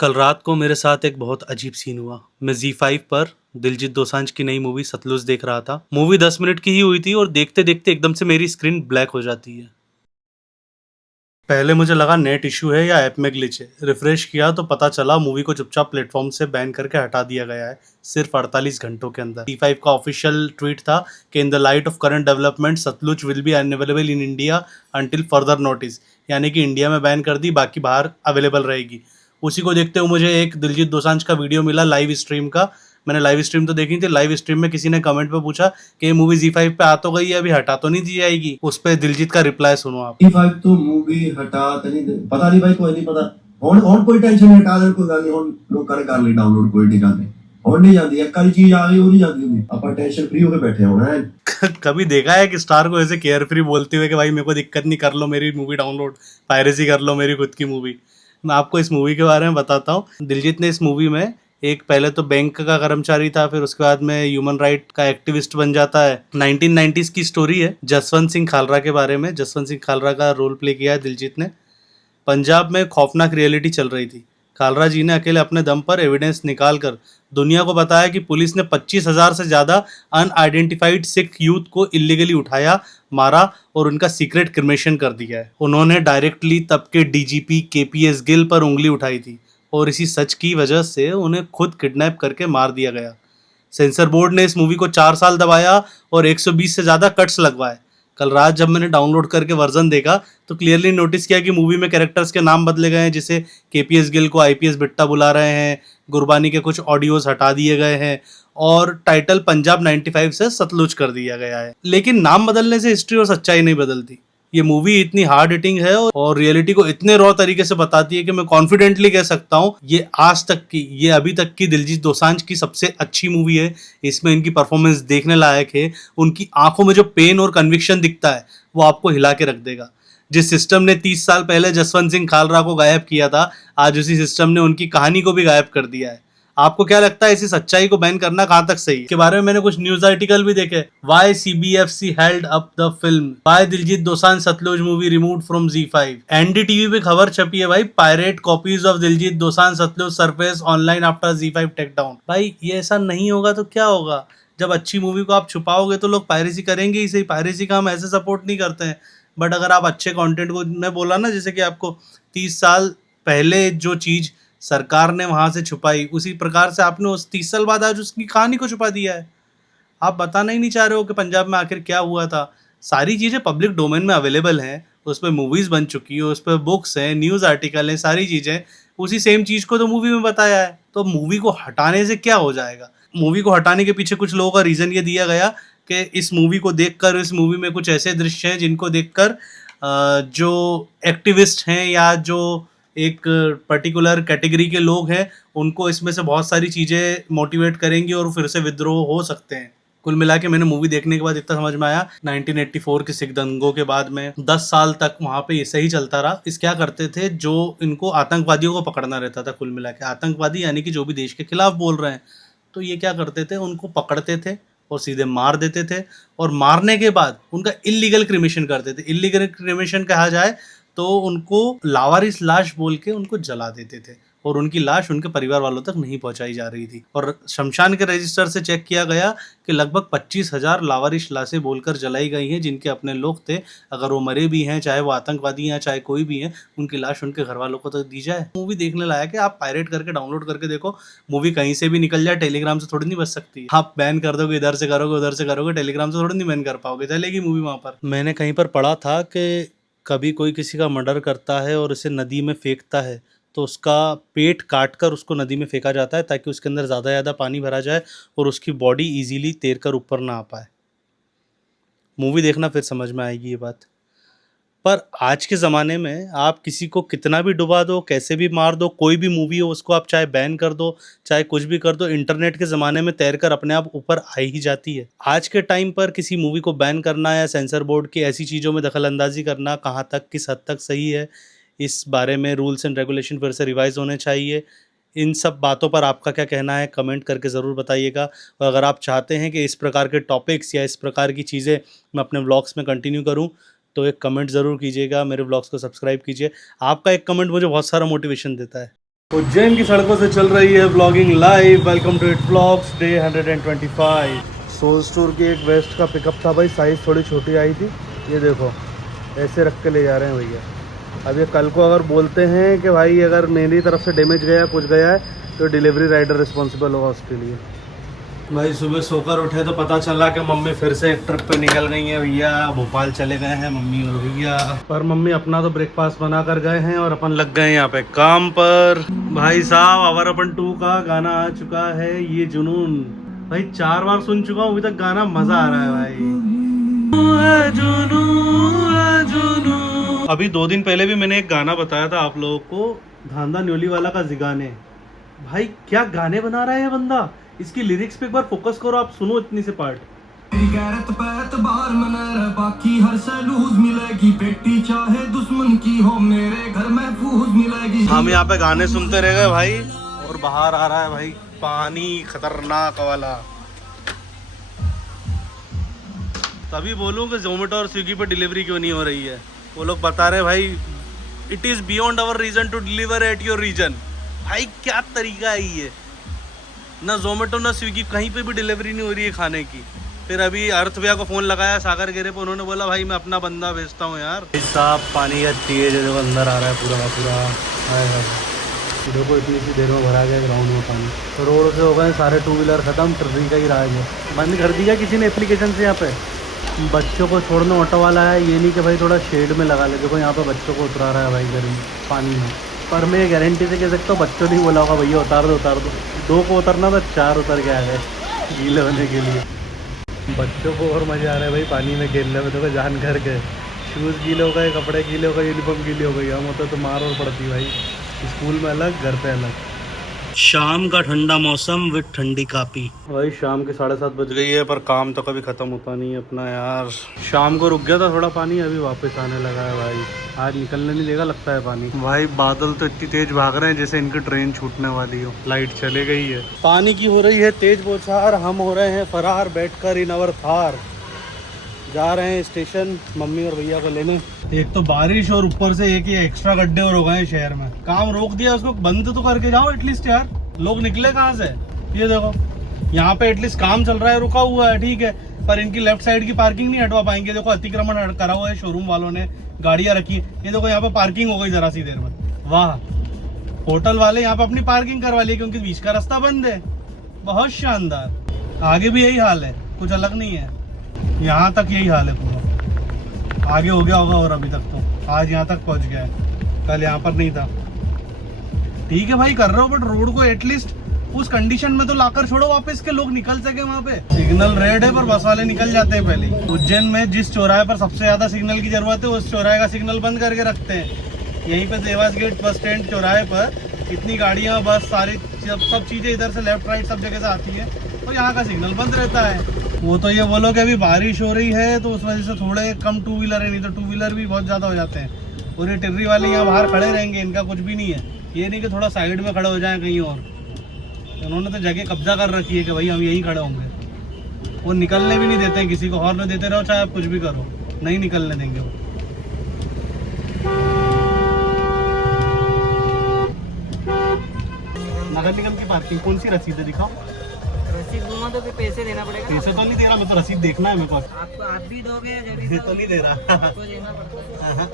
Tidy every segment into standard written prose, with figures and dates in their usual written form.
कल रात को मेरे साथ एक बहुत अजीब सीन हुआ। मैं ज़ी5 पर दिलजीत दोसांझ की नई मूवी सतलुज देख रहा था। मूवी 10 मिनट की ही हुई थी और देखते देखते एकदम से मेरी स्क्रीन ब्लैक हो जाती है। पहले मुझे लगा नेट इशू है या ऐप में ग्लिच है। रिफ्रेश किया तो पता चला मूवी को चुपचाप प्लेटफॉर्म से बैन करके हटा दिया गया है, सिर्फ 48 घंटों के अंदर। ज़ी5 का ऑफिशियल ट्वीट था कि in the light of current development Satluj will be unavailable in India until further notice. यानी कि इंडिया में बैन कर दी, बाकी बाहर अवेलेबल रहेगी। उसी को देखते हुए मुझे एक दिलजीत दोसांझ का वीडियो मिला लाइव स्ट्रीम का। मैंने लाइव स्ट्रीम तो देखी थी। लाइव स्ट्रीम में किसी ने कमेंट पे पूछा कि ये मूवी ज़ी5 पे आ तो गई है, अभी हटा तो नहीं दी जाएगी। उस पे दिलजीत का रिप्लाई सुनो आप। ज़ी5 तो मूवी हटा तो नहीं पता नहीं भाई, कोई नहीं पता। ਹੁਣ ਕੋਈ ਟੈਨਸ਼ਨ ਨਹੀਂ, ਹਟਾ ਦੇਣ, ਕੋਈ ਗੱਲ ਨਹੀਂ। ਹੁਣ ਲੋਕਾਂ ਨੇ ਕਰ ਲਈ ਡਾਊਨਲੋਡ, ਕੋਈ ਨਹੀਂ ਜਾਂਦੇ। ਹੁਣ नहीं जाती, एक वाली चीज आ गई वो नहीं जाती ਹੁੰਦੀ। ਆਪਾਂ टेंशन फ्री होके बैठे होना है। कभी देखा है कि स्टार को ऐसे केयर फ्री बोलते हुए कि भाई मेरे को दिक्कत नहीं, कर लो मेरी मूवी डाउनलोड, पायरेसी कर लो मेरी खुद की मूवी। मैं आपको इस मूवी के बारे में बताता हूँ। दिलजीत ने इस मूवी में एक पहले तो बैंक का कर्मचारी था, फिर उसके बाद में ह्यूमन राइट का एक्टिविस्ट बन जाता है। 1990s की स्टोरी है, जसवंत सिंह खालरा के बारे में। जसवंत सिंह खालरा का रोल प्ले किया है दिलजीत ने। पंजाब में खौफनाक रियलिटी चल रही थी। खालरा जी ने अकेले अपने दम पर एविडेंस निकाल कर दुनिया को बताया कि पुलिस ने 25,000 से ज़्यादा अनआइडेंटिफाइड सिख यूथ को इलीगली उठाया, मारा और उनका सीक्रेट क्रिमेशन कर दिया है। उन्होंने डायरेक्टली तब के डीजीपी केपीएस गिल पर उंगली उठाई थी और इसी सच की वजह से उन्हें खुद किडनैप करके मार दिया गया। सेंसर बोर्ड ने इस मूवी को 4 साल दबाया और 120 से ज़्यादा कट्स लगवाए। कल रात जब मैंने डाउनलोड करके वर्जन देखा तो क्लियरली नोटिस किया कि मूवी में कैरेक्टर्स के नाम बदले गए हैं, जिसे केपीएस गिल को आईपीएस बिट्टा बुला रहे हैं, गुरबानी के कुछ ऑडियोज हटा दिए गए हैं और टाइटल पंजाब 95 से सतलुज कर दिया गया है। लेकिन नाम बदलने से हिस्ट्री और सच्चाई नहीं बदलती। ये मूवी इतनी हार्ड हिटिंग है और रियलिटी को इतने रॉ तरीके से बताती है कि मैं कॉन्फिडेंटली कह सकता हूँ ये आज तक की, ये अभी तक की दिलजीत दोसांझ की सबसे अच्छी मूवी है। इसमें इनकी परफॉर्मेंस देखने लायक है। उनकी आंखों में जो पेन और कन्विक्शन दिखता है वो आपको हिला के रख देगा। जिस सिस्टम ने 30 साल पहले जसवंत सिंह खालरा को गायब किया था, आज उसी सिस्टम ने उनकी कहानी को भी गायब कर दिया है। आपको क्या लगता है इसी सच्चाई को बैन करना कहां तक सही है? के बारे में मैंने कुछ न्यूज आर्टिकल भी देखे। Why CBFC held up the film, why Diljit Dosanjh Sutlej movie removed from Zee five. NDTV पे खबर छपी है भाई, pirate copies of Diljit Dosanjh Sutlej surface online after Zee five take down. भाई ये ऐसा नहीं होगा तो क्या होगा? जब अच्छी मूवी को आप छुपाओगे तो लोग पायरेसी करेंगे ही सही। पायरेसी का हम ऐसे सपोर्ट नहीं करते हैं। बट अगर आप अच्छे कंटेंट को, मैं बोला ना जैसे कि आपको 30 साल पहले जो चीज़ सरकार ने वहाँ से छुपाई, उसी प्रकार से आपने उस 30 साल बाद आज उसकी कहानी को छुपा दिया है। आप बताना ही नहीं चाह रहे हो कि पंजाब में आखिर क्या हुआ था। सारी चीज़ें पब्लिक डोमेन में अवेलेबल हैं, उस पर मूवीज़ बन चुकी है, उस पर बुक्स हैं, न्यूज़ आर्टिकल हैं, सारी चीज़ें। उसी सेम चीज़ को तो मूवी में बताया है, तो मूवी को हटाने से क्या हो जाएगा? मूवी को हटाने के पीछे कुछ लोगों का रीज़न ये दिया गया कि इस मूवी को देखकर, इस मूवी में कुछ ऐसे दृश्य हैं जिनको देखकर जो एक्टिविस्ट हैं या जो एक पर्टिकुलर कैटेगरी के लोग हैं, उनको इसमें से बहुत सारी चीज़ें मोटिवेट करेंगी और फिर से विद्रोह हो सकते हैं। कुल मिला के मैंने मूवी देखने के बाद इतना समझ में आया, 1984 के सिख दंगों के बाद में 10 साल तक वहाँ पे ये सही चलता रहा। इस क्या करते थे, जो इनको आतंकवादियों को पकड़ना रहता था। कुल मिला के आतंकवादी यानी कि जो भी देश के खिलाफ बोल रहे हैं, तो ये क्या करते थे, उनको पकड़ते थे और सीधे मार देते थे। और मारने के बाद उनका इलीगल क्रिमेशन करते थे। इलीगल क्रिमेशन कहा जाए तो उनको लावारिस लाश बोल के उनको जला देते थे और उनकी लाश उनके परिवार वालों तक नहीं पहुंचाई जा रही थी। और शमशान के रजिस्टर से चेक किया गया कि लगभग 25,000 लावारिस लाशें बोलकर जलाई गई हैं, जिनके अपने लोग थे। अगर वो मरे भी हैं, चाहे वो आतंकवादी हैं, चाहे कोई भी हैं, उनकी लाश उनके घर वालों को तो दी जाए। मूवी देखने लायक है, आप पायरेट करके डाउनलोड करके देखो। मूवी कहीं से भी निकल जाए, टेलीग्राम से थोड़ी नहीं बच सकती। आप बैन कर दोगे, इधर से करोगे, उधर से करोगे, टेलीग्राम से थोड़ी नहीं बैन कर पाओगे, चलेगी मूवी वहाँ पर। मैंने कहीं पर पढ़ा था कि कभी कोई किसी का मर्डर करता है और उसे नदी में फेंकता है तो उसका पेट काट कर उसको नदी में फेंका जाता है ताकि उसके अंदर ज़्यादा पानी भरा जाए और उसकी बॉडी इजीली तैर कर ऊपर ना आ पाए। मूवी देखना फिर समझ में आएगी ये बात। पर आज के ज़माने में आप किसी को कितना भी डुबा दो, कैसे भी मार दो, कोई भी मूवी हो उसको आप चाहे बैन कर दो, चाहे कुछ भी कर दो, इंटरनेट के ज़माने में तैरकर अपने आप ऊपर आ ही जाती है। आज के टाइम पर किसी मूवी को बैन करना या सेंसर बोर्ड की ऐसी चीज़ों में दखल-अंदाज़ी करना कहाँ तक, किस हद तक सही है, इस बारे में रूल्स एंड रेगुलेशन फिर से रिवाइज़ होने चाहिए। इन सब बातों पर आपका क्या कहना है, कमेंट करके ज़रूर बताइएगा। और अगर आप चाहते हैं कि इस प्रकार के टॉपिक्स या इस प्रकार की चीज़ें मैं अपने व्लॉग्स में कंटिन्यू करूँ, तो एक कमेंट ज़रूर कीजिएगा, मेरे व्लॉग्स को सब्सक्राइब कीजिए। आपका एक कमेंट मुझे बहुत सारा मोटिवेशन देता है। उज्जैन की सड़कों से चल रही है vlogging live. Welcome to Hit Vlogs day 125। Souled Store की एक वेस्ट का पिकअप था भाई, साइज़ थोड़ी छोटी आई थी। ये देखो ऐसे रख के ले जा रहे हैं भैया। अब ये कल को अगर बोलते हैं कि भाई अगर मेरी तरफ से डैमेज गया कुछ गया है तो डिलीवरी राइडर रिस्पॉन्सिबल होगा उसके लिए। भाई सुबह सोकर उठे तो पता चला कि मम्मी फिर से एक ट्रिप पे निकल गई हैं भैया। भोपाल चले गए हैं मम्मी और भैया। पर मम्मी अपना तो ब्रेकफास्ट बना कर गए हैं और अपन लग गए यहाँ पे काम पर। भाई साहब आवर अपन 2 का गाना आ चुका है, ये जुनून। भाई 4 बार सुन चुका हूँ अभी तक गाना, मजा आ रहा है भाई। अभी 2 दिन पहले भी मैंने एक गाना बताया था आप लोगों को, धांधा न्योली वाला का जिगाने। भाई क्या गाने बना रहा है ये बंदा। इसकी लिरिक्स पे एक बार फोकस करो, आप सुनो इतनी से पार्ट। तेरी गैरत पे एतबार में न रह, बाकी हर सैलूज मिलेगी, बेटी चाहे दुश्मन की हो मेरे घर महफूज मिलेगी। हम यहाँ पे गाने सुनते रह गए भाई, और बाहर आ रहा है भाई पानी खतरनाक वाला। तभी बोलूँ कि जोमेटो और स्विगी पे डिलीवरी क्यों नहीं हो रही है। वो लोग बता रहे भाई it is beyond our region to deliver at your region. भाई क्या तरीका है ये, ना जोमेटो ना स्विगी कहीं पे भी डिलीवरी नहीं हो रही है खाने की। फिर अभी अर्थ भैया को फ़ोन लगाया सागर गिरे पे, उन्होंने बोला भाई मैं अपना बंदा भेजता हूँ यार। साफ पानी का तेज है जो अंदर आ रहा है पूरा का पूरा। देखो इतनी सी देर में भरा गया ग्राउंड में पानी। तो रोड से हो गए सारे 2 व्हीलर ख़त्म, ट्ररी का ही राज है। बंद कर दिया किसी ने एप्लीकेशन से। यहाँ पे बच्चों को छोड़ने ऑटो वाला है, ये नहीं कि भाई थोड़ा शेड में लगा ले। देखो यहाँ पे बच्चों को उतरा रहा है भाई गर्मी पानी में। पर मैं गारंटी से कह सकता हूँ बच्चों नहीं बोला होगा भैया उतार दो उतार दो। 2 को उतरना था 4 उतर के आ गए गीले होने के लिए। बच्चों को और मज़ा आ रहा है भाई पानी में खेलने में। देखो जान घर के शूज़ गीले हो गए, कपड़े गीले हो गए, यूनिफॉर्म गीली हो गई। हम होता तो मार और पड़ती भाई। स्कूल में अलग, घर पे अलग। शाम का ठंडा मौसम विद ठंडी कापी। भाई शाम के 7:30 बज गई है, पर काम तो कभी ख़त्म होता नहीं है अपना यार। शाम को रुक गया था थोड़ा पानी, अभी वापस आने लगा है भाई। आज निकलने नहीं देगा लगता है पानी। भाई बादल तो इतनी तेज भाग रहे हैं जैसे इनकी ट्रेन छूटने वाली हो। लाइट चले गई है, पानी की हो रही है तेज बौछार। हम हो रहे हैं फरार बैठकर इन अवर थार। जा रहे हैं स्टेशन मम्मी और भैया को लेने। एक तो बारिश और ऊपर से एक ही एक्स्ट्रा गड्ढे और हो गए शहर में। काम रोक दिया, उसको बंद तो करके जाओ एटलीस्ट यार। लोग निकले कहाँ से। ये देखो यहाँ पे एटलीस्ट काम चल रहा है, रुका हुआ है ठीक है, पर इनकी लेफ्ट साइड की पार्किंग नहीं हटवा पाएंगे। देखो अतिक्रमण करा हुआ है शोरूम वालों ने, गाड़ियाँ रखी है। ये देखो यहाँ पे पार्किंग हो गई जरा सी देर में। वाह, होटल वाले यहाँ पे अपनी पार्किंग करवा ली क्योंकि बीच का रास्ता बंद है। बहुत शानदार। आगे भी यही हाल है, कुछ अलग नहीं है। यहाँ तक यही हाल है पूरा। आगे हो गया होगा और अभी तक तो आज यहाँ तक पहुँच गया है, कल यहाँ पर नहीं था। ठीक है भाई कर रहे हो, बट रोड को एटलीस्ट उस कंडीशन में तो लाकर छोड़ो वापस के लोग निकल सके। वहाँ पे सिग्नल रेड है पर बस वाले निकल जाते हैं पहले। उज्जैन में जिस चौराहे पर सबसे ज्यादा सिग्नल की जरूरत है उस चौराहे का सिग्नल बंद करके रखते हैं। यहीं पे देवास गेट बस स्टैंड चौराहे पर इतनी गाड़ियाँ बस सारी सब चीजें इधर से लेफ्ट राइट सब जगह से आती है, तो यहाँ का सिग्नल बंद रहता है। वो तो ये बोलो कि अभी बारिश हो रही है तो उस वजह से थोड़े कम 2 व्हीलर है, नहीं तो 2 व्हीलर भी बहुत ज़्यादा हो जाते हैं। और ये टिर्री वाले यहाँ बाहर खड़े रहेंगे, इनका कुछ भी नहीं है। ये नहीं कि थोड़ा साइड में खड़े हो जाएं कहीं और। उन्होंने तो जगह कब्जा कर रखी है कि भाई हम यहीं खड़े होंगे। वो निकलने भी नहीं देते हैं किसी को, हॉर्न देते रहो चाहे आप कुछ भी करो, नहीं निकलने देंगे वो। नगर निगम की पार्किंग कौन सी रसीद है दिखाओ। रसीद दूंगा तो फिर पैसे देना पड़ेगा। पैसे तो नहीं दे रहा मैं, तो रसीद देखना है मेरे को। आप भी दोगे या जल्दी ये तो नहीं दे रहा। आपको देना पड़ता है।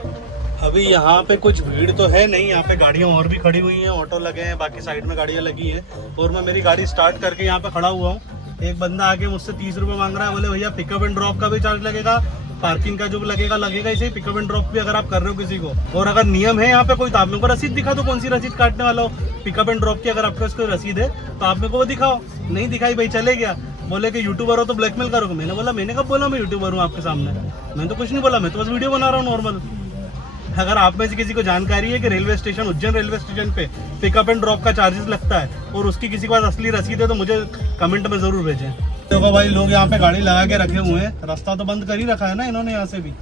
अभी यहाँ पे कुछ भीड़ तो है नहीं, यहाँ पे गाड़ियाँ और भी खड़ी हुई हैं, ऑटो लगे हैं, बाकी साइड में गाड़ियाँ लगी हैं। और मैं मेरी गाड़ी स्टार्ट करके यहाँ पे खड़ा हुआ हूँ। एक बंदा आके मुझसे 30 रुपये मांग रहा है। बोले भैया पिकअप एंड ड्रॉप का भी चार्ज लगेगा, पार्किंग का जो लगेगा इसे पिकअप एंड ड्रॉप भी अगर आप कर रहे हो किसी को। और अगर नियम है यहाँ पे कोई तो आप मेरे को रसीद दिखा दो, कौन सी रसीद काटने वाला हो। पिकअप एंड ड्रॉप की अगर आपके पास कोई रसीद है तो आप मेरे को वो दिखाओ। नहीं दिखाई भाई चले गया। बोले कि यूट्यूबर हो तो ब्लैकमेल करोगे। मैंने बोला मैंने कब बोला मैं यूट्यूबर हूँ आपके सामने। मैंने तो कुछ नहीं बोला, मैं तो बस वीडियो बना रहा हूँ नॉर्मल। अगर आप में से किसी को जानकारी है कि railway station Ujjain railway station पे पिकअप एंड ड्रॉप का चार्जेस लगता है और उसकी किसी के पास असली रसीद है तो मुझे कमेंट में जरूर भेजें। देखो भाई लोग यहाँ पे गाड़ी लगा के रखे हुए हैं, रास्ता तो बंद कर ही रखा है ना इन्होंने यहाँ से भी।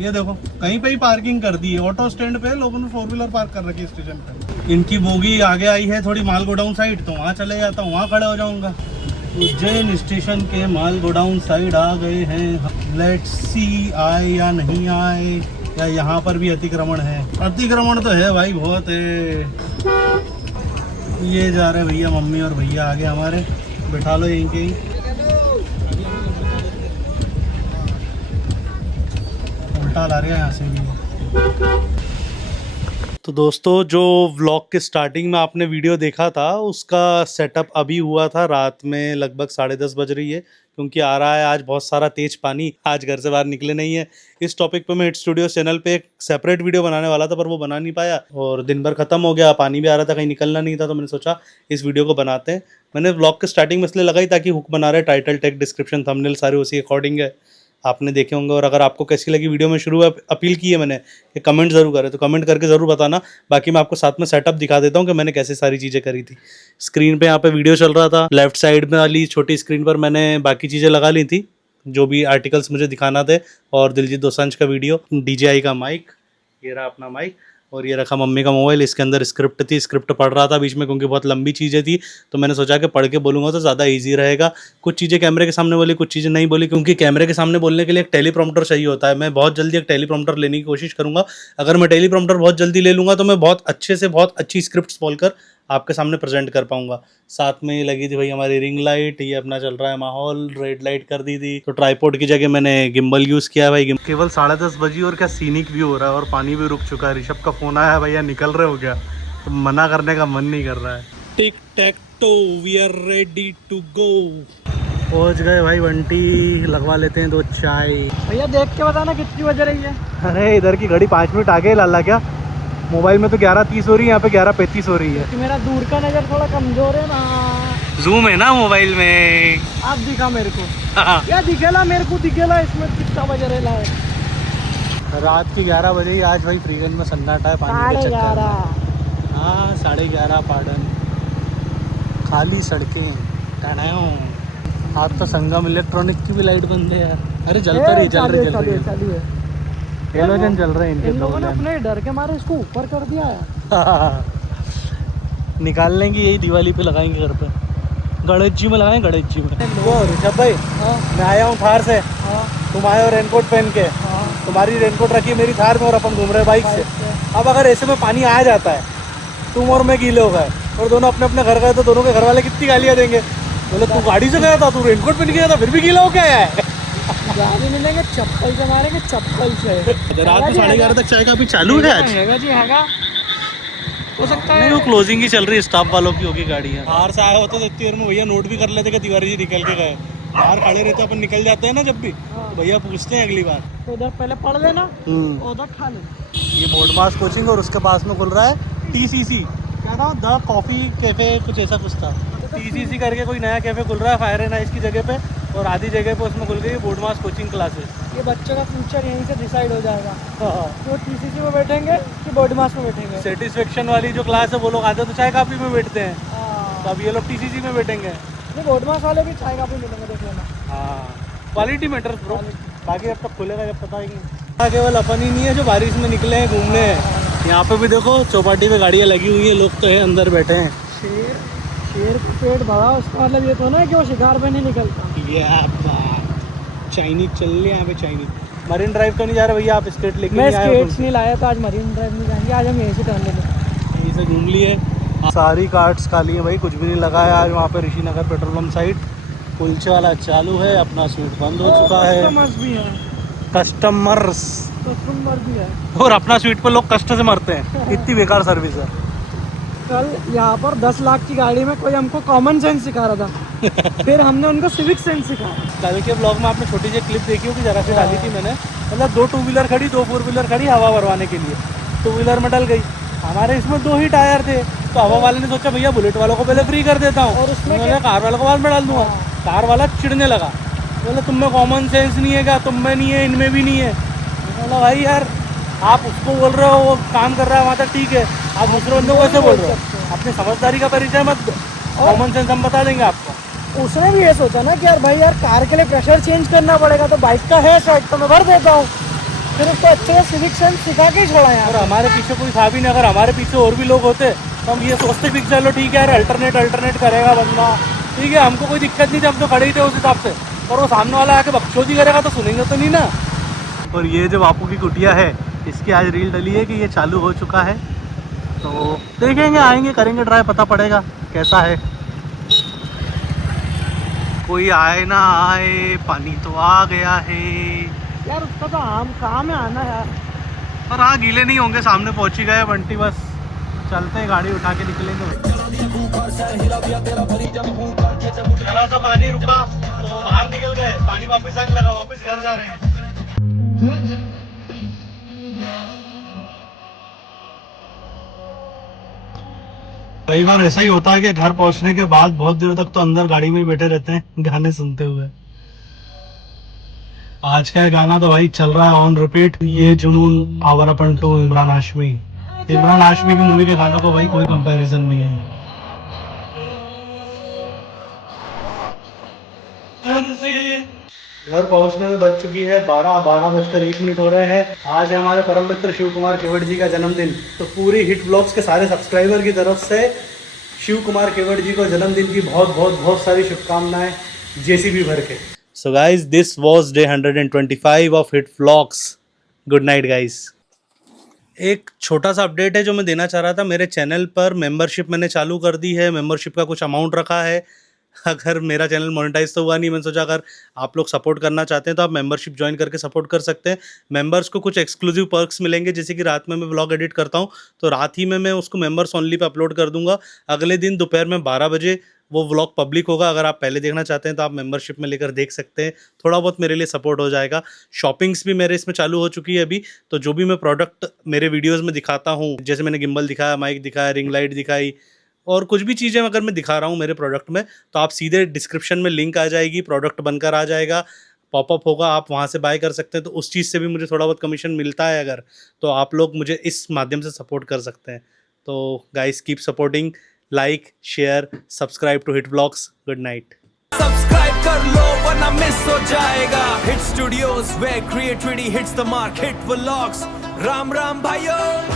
ये देखो कहीं पे ही पार्किंग कर दी है, ऑटो स्टैंड पे लोगों ने 4 व्हीलर पार्क कर रखी है स्टेशन पे। इनकी बोगी आगे आई है थोड़ी माल गोडाउन साइड, तो वहाँ चले जाता हूँ, वहाँ खड़े हो जाऊँगा। उज्जैन स्टेशन के माल गोडाउन साइड आ गए हैं। लेट्स सी आए या नहीं आए। या यहाँ पर भी अतिक्रमण है? अतिक्रमण तो है भाई, बहुत है। ये जा रहे भैया, मम्मी और भैया आगे हमारे, बिठा लो यहीं के ही। उल्टा ला रहे हैं यहाँ से भी। तो दोस्तों, जो व्लॉग के स्टार्टिंग में आपने वीडियो देखा था उसका सेटअप अभी हुआ था रात में, लगभग 10:30 बज रही है, क्योंकि आ रहा है आज बहुत सारा तेज पानी। आज घर से बाहर निकले नहीं है। इस टॉपिक पे मैं हिट स्टूडियो चैनल पे एक सेपरेट वीडियो बनाने वाला था, पर वो बना नहीं पाया और दिन भर खत्म हो गया, पानी भी आ रहा था, कहीं निकलना नहीं था, तो मैंने सोचा इस वीडियो को बनाते हैं। मैंने व्लॉग के स्टार्टिंग में इसलिए लगाई ताकि हुक बना रहे, टाइटल, टेक, डिस्क्रिप्शन, थंबनेल सारे उसी अकॉर्डिंग है, आपने देखे होंगे। और अगर आपको कैसी लगी वीडियो में, शुरू अपील की है मैंने कि कमेंट ज़रूर करें, तो कमेंट करके ज़रूर बताना। बाकी मैं आपको साथ में सेटअप दिखा देता हूँ कि मैंने कैसे सारी चीज़ें करी थी। स्क्रीन पे यहाँ पे वीडियो चल रहा था, लेफ्ट साइड में वाली छोटी स्क्रीन पर मैंने बाकी चीज़ें लगा ली थी, जो भी आर्टिकल्स मुझे दिखाना थे, और दिलजीत दोसांझ का वीडियो, DJI का माइक, ये रहा अपना माइक, और ये रखा मम्मी का मोबाइल। इसके अंदर स्क्रिप्ट थी, स्क्रिप्ट पढ़ रहा था बीच में, क्योंकि बहुत लंबी चीज़ें थी, तो मैंने सोचा कि पढ़ के बोलूँगा तो ज़्यादा इजी रहेगा। कुछ चीज़ें कैमरे के सामने बोली, कुछ चीज़ें नहीं बोली, क्योंकि कैमरे के सामने बोलने के लिए एक टेलीप्रॉम्प्टर चाहिए होता है। मैं बहुत जल्दी एक टेलीप्रॉम्प्टर लेने की कोशिश करूँगा। अगर मैं टेलीप्रॉम्प्टर बहुत जल्दी ले लूँगा तो मैं बहुत अच्छे से बहुत अच्छी स्क्रिप्ट्स बोलकर आपके सामने प्रेजेंट कर पाऊंगा। साथ में ये लगी थी भाई हमारी रिंग लाइट, ये अपना चल रहा है माहौल, रेड लाइट कर दी थी। तो ट्राइपॉड की जगह मैंने गिम्बल यूज़ किया है भाई। केवल 10:30 बजी और क्या सीनिक व्यू हो रहा है, और पानी भी रुक चुका है। ऋषभ का फ़ोन आया है, भैया निकल रहे हो क्या? तो मना करने का मन नहीं कर रहा है। Tic tac toe, we are ready to go. पहुँच गए भाई, बंटी लगवा लेते हैं 2 चाय। भैया देख के बताना कितनी बज रही है। अरे इधर की घड़ी 5 मिनट आगे लाला क्या? मोबाइल में तो 11:30 हो रही है, यहाँ पे 11:35 हो रही है। कि मेरा दूर का नज़र थोड़ा कमजोर है ना, जूम है ना मोबाइल में। आप दिखा मेरे को। क्या दिखेला मेरे को, दिखेला इसमें कितना बज रहा है। रात की 11 बजे ही आज भाई फ्रीगंज में सन्नाटा है पानी के चक्कर में। हाँ 11:30 पार्डन, खाली सड़कें। आज तो संगम इलेक्ट्रॉनिक की भी लाइट बंद है यार। अरे चल रही है, हेलोजन चल रहे हैं इनके। इन लोगों ने अपने डर के मारे इसको ऊपर कर दिया है। निकाल लेंगे, यही दिवाली पे लगाएंगे घर पे, गणेश जी में लगाएंगे, गणेश जी में। वो ऋषभ भाई, मैं आया हूँ थार से, तुम आए हो रेनकोट पहन के, तुम्हारी रेनकोट रखी है मेरी थार में, और अपन घूम रहे बाइक से। अब अगर ऐसे में पानी आ जाता है, तुम और मैं गीले हो गए और दोनों अपने अपने घर गए, तो दोनों के घर वाले कितनी गालियाँ देंगे। बोले तू गाड़ी से गया था, तू रेनकोट पहन के गया था, फिर भी गीला हो क्या है? गाड़ी मिलेंगे चप्पल से, मारेंगे चप्पल से। रात में 11:30 तक चाय का भी चालू है आज? हैगा जी, हैगा, हो सकता है। नहीं, वो क्लोजिंग ही चल रही है, स्टाफ वालों की होगी गाड़ियाँ। बाहर से आए होते तो इतनी देर में भैया नोट भी कर लेते कि तिवारी जी निकल के गए। बाहर खड़े रहते अपन निकल जाते हैं ना जब भी, तो भैया पूछते हैं अगली बार। तो उधर पहले पढ़ लेना, उधर खा ले। ये बोर्डमास कोचिंग, और उसके पास में खुल रहा है TCC, क्या था, द कॉफ़ी कैफ़े, कुछ ऐसा कुछ था। TCC करके कोई नया कैफ़े खुल रहा है फायर एंड आइस की जगह पे, और आधी जगह पे उसमें खुल गई बोर्डमास कोचिंग क्लासेस। ये बच्चों का फ्यूचर यहीं से डिसाइड हो जाएगा, वो TCC में बैठेंगे कि बोर्डमास में बैठेंगे। सेटिस्फेक्शन वाली जो क्लास है वो लोग आते तो चाय काफ़ी में बैठते हैं, तो अब ये लोग TCC में बैठेंगे। नहीं, बोर्डमास वाले भी चाय काफी मिलेंगे, देख लेना। हाँ, क्वालिटी मैटर्स ब्रो। बाकी अब तक खुलेगा जब पता ही नहीं। केवल अपन ही नहीं है जो बारिश में निकले हैं घूमने। यहाँ पे भी देखो चौपाटी पे गाड़ियाँ लगी हुई है, लोग तो है अंदर बैठे हैं। शेर का पेट भरा, उसका मतलब ये तो ना कि वो शिकार पे नहीं निकलता। चाइनीज चल रही है यहाँ पे, चाइनीज। मरीन ड्राइव तो नहीं जा रहे भैया आप? स्केट लेके मैं नहीं आए हो? स्केट्स नहीं लाया, तो आज मरीन ड्राइव नहीं जाएंगे, आज हम यहीं से टर्न लेंगे। यहीं से घूम लिए, सारी कार्ड्स खाली हैं भाई, कुछ भी नहीं लगा है आज वहाँ पे। ऋषिनगर पेट्रोल पंप साइड कुलचे वाला चालू है, अपना स्वीट बंद हो चुका है। कस्टमर्स भी हैं, कस्टमर भी है, और अपना स्वीट पे लोग कष्ट से मरते हैं, इतनी बेकार सर्विस है। कल यहाँ पर 10 लाख की गाड़ी में कोई हमको कॉमन सेंस सिखा रहा था, फिर हमने उनको सिविक सेंस सिखाया। कल के ब्लॉग में आपने छोटी सी क्लिप देखी होगी, जरा सी डाली थी मैंने, मतलब 2 टू व्हीलर खड़ी, 2 4 व्हीलर खड़ी हवा भरवाने के लिए। 2 व्हीलर में डल गई, हमारे इसमें 2 ही टायर थे, तो हवा वाले ने सोचा भैया बुलेट वालों को पहले फ्री कर देता हूँ, और उसमें कार वालों को बाद में डाल दूंगा। कार वाला चिढ़ने लगा, बोले तुम में कॉमन सेंस नहीं है क्या, तुम में नहीं है, इनमें भी नहीं है। बोला भाई यार आप उसको बोल रहे हो वो काम कर रहा है वहाँ तक ठीक है, आप दूसरे बंदों को कैसे बोल रहे हो? अपनी समझदारी का परिचय मत दो, कॉमन सेंस हम बता देंगे आपको। उसने भी ये सोचा ना कि यार भाई यार कार के लिए प्रेशर चेंज करना पड़ेगा, तो बाइक का है शर्ट तो मैं भर देता हूँ, फिर उसको अच्छे से सिविक सेंस सिखा के ही छोड़ा यार। और हमारे पीछे कोई था भी नहीं, अगर हमारे पीछे और भी लोग होते तो हम ये सोचते भी चलो ठीक है यार अल्टरनेट करेगा बंदा, ठीक है हमको कोई दिक्कत नहीं थी, हम तो खड़े ही थे उस हिसाब से। और वो सामने वाला आके बकचोदी करेगा तो सुनेंगे तो नहीं ना। और ये जो बापू की कुटिया है इसकी आज रील डली है कि ये चालू हो चुका है, तो देखेंगे, आएंगे, करेंगे ट्राई, पता पड़ेगा कैसा है। कोई आए ना आए, पानी तो आ गया है यार उसका तो आम काम है आना यार। पर हाँ, गीले नहीं होंगे, सामने पहुंच ही गए बंटी, बस चलते हैं, गाड़ी उठा के निकलेंगे। जरा सा पानी रुका तो बाहर निकल गए, पानी वापस आने लगा, वापस घर जा रहे हैं। कई बार ऐसा ही होता है कि घर पहुंचने के बाद बहुत देर तक तो अंदर गाड़ी में ही बैठे रहते हैं गाने सुनते हुए। आज का गाना तो भाई चल रहा है ऑन रिपीट, ये जुनून आवारापन टू इमरान हाशमी। इमरान हाशमी की मूवी के गानों को भाई कोई कंपैरिजन नहीं है। घर पहुंचने में बज चुकी है 12:12 हो रहे हैं। आज है हमारे परम मित्र शिव कुमार केवट जी का जन्मदिन, तो पूरी हिट ब्लॉग्स के सारे सब्सक्राइबर की तरफ से शिव कुमार केवट जी को जन्मदिन की बहुत बहुत बहुत सारी शुभकामनाएं जेसीबी भर के। So guys, this was day 125 of hit Vlogs. Good night guys. एक छोटा सा अपडेट है जो मैं देना चाह रहा था। मेरे चैनल पर मेंबरशिप मैंने चालू कर दी है, मेंबरशिप का कुछ अमाउंट रखा है। अगर मेरा चैनल मोनेटाइज तो हुआ नहीं, मैंने सोचा अगर आप लोग सपोर्ट करना चाहते हैं तो आप मेंबरशिप ज्वाइन करके सपोर्ट कर सकते हैं। मेंबर्स को कुछ एक्सक्लूसिव पर्क्स मिलेंगे, जैसे कि रात में मैं व्लॉग एडिट करता हूं तो रात ही में मैं उसको मेंबर्स ओनली पे अपलोड कर दूंगा। अगले दिन दोपहर में 12 बजे वो व्लॉग पब्लिक होगा। अगर आप पहले देखना चाहते हैं तो आप मेंबरशिप में लेकर देख सकते हैं, थोड़ा बहुत मेरे लिए सपोर्ट हो जाएगा। शॉपिंग्स भी मेरे इसमें चालू हो चुकी है अभी, तो जो भी मैं प्रोडक्ट मेरे वीडियोज़ में दिखाता हूँ, जैसे मैंने गिम्बल दिखाया, माइक दिखाया, रिंग लाइट दिखाई, और कुछ भी चीज़ें अगर मैं दिखा रहा हूँ मेरे प्रोडक्ट में, तो आप सीधे डिस्क्रिप्शन में लिंक आ जाएगी, प्रोडक्ट बनकर आ जाएगा, पॉपअप होगा, आप वहाँ से बाय कर सकते हैं। तो उस चीज़ से भी मुझे थोड़ा बहुत कमीशन मिलता है अगर, तो आप लोग मुझे इस माध्यम से सपोर्ट कर सकते हैं। तो guys, keep supporting, like, share, subscribe to Hit Vlogs. Good night. Subscribe कर लो वरना मिस हो जाएगा। Hit Studios where creativity hits the mark, Hit Vlogs. Ram Ram भाइयों।